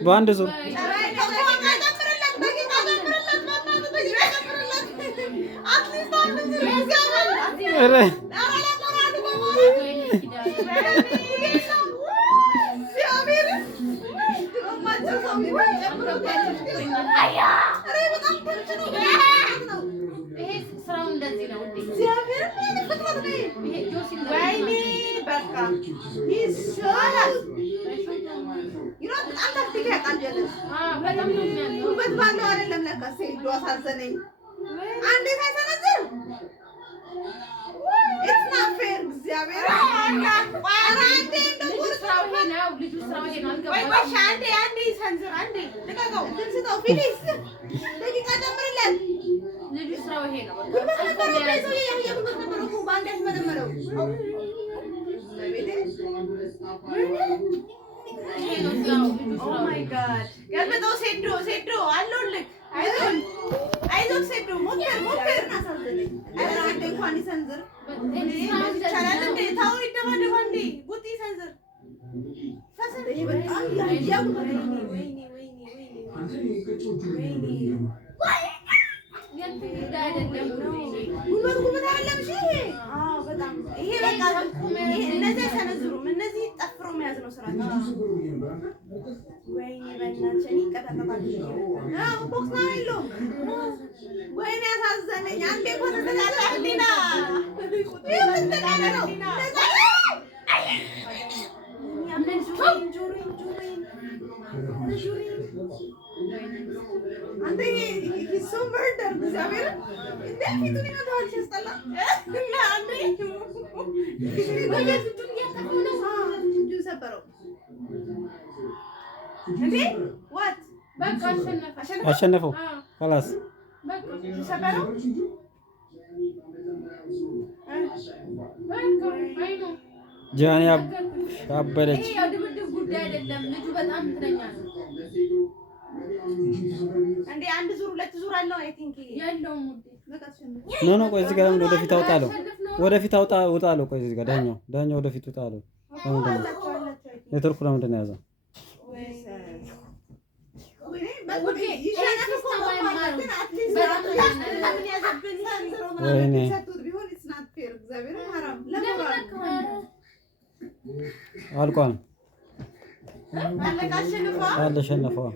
በአንድ ዙር Oh my god. Galbeto seddo allolek. አይዞህ ሴዶ ሞከር ኧረ አንዴ እንኳን ይሰንዝር ይቻላል እንዴ ታው ይደባደባ እንዴ ቡጢ ይሰንዝር ፈሰደ ይበጣል ያያው ወይኔ ጉልበት አይደለም እሺ አዎ በጣም ይሄ በቃ ይሄ እነዚህ አይሰነዝሩም እነዚህ ጠፍሮ መያዝ ነው ስራቸው ወይኔ በእናትሽ እኔ ቀጠቀጣል አዎ ቦክስ ነው የለውም ወይኔ ያሳዘነኝ አንዴ እኮ ተተካለ ዲና ይሄ ተተካለ ነው አንተ ሂሶ መርደር እግዚአብሔር እንዴት ፊቱን ይመታዋል ሲያስጠላ እና አንዴ ፊቱን እያጠፋው ነው እጁን ሰበረው እንዴ ዋት በቃ አሸነፈው خلاص በቃ ሰበረው በቃ አይኑ ጃኒ አበደች ይሄ ድብድብ ጉዳይ አይደለም ልጁ በጣም ትረኛ ነው እንዴ አንድ ዙር ሁለት ዙር አለው አይ ቲንክ ያለውም ኖ ቆይ እዚህ ጋር ወደፊት አውጣለው ወደፊት አውጣለው ቆይ እዚህ ጋር ዳኛው ወደፊት አውጣለው ኔትወርኩ ለምንድን ነው ያዘው ወይኔ አልቋል አለሸነፈው